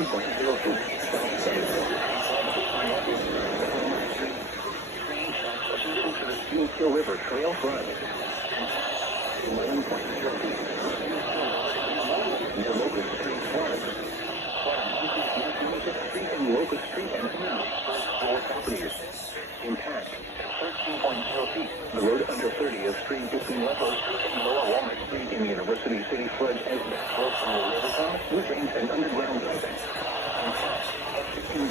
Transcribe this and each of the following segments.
10.0 feet. Screenshot River Trail Front. 11.0 feet. Near Locust Street, Florida. Street and Locust Street and four properties. Impact. 13.0 feet. The road under 30th Street between Lepo Street and Lower Walnut Street in University City floods as the flows from the riverfront with drains and underground dumping. Impact. 15.0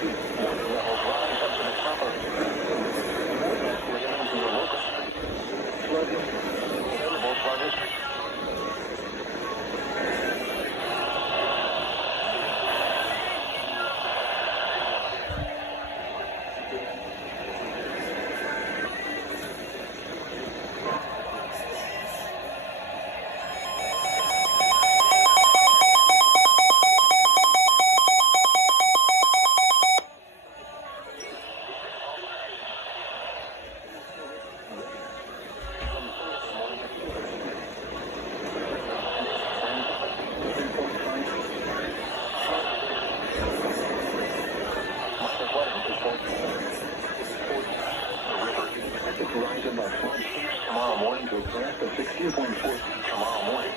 feet. Water levels rise up to the top of the street. We're down to the Locust Street. Flood history. Available flood history. Rise above flood tomorrow morning to a crest of 16.4 feet tomorrow morning.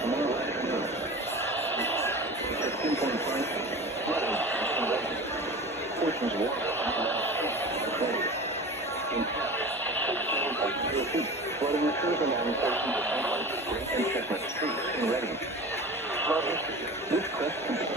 Tomorrow afternoon. 15.5 feet. Flooding portions water impact 16.0 feet. Flooding occurs along portions of Great and Chestnut Streets in Reading. Flood history. This crest can be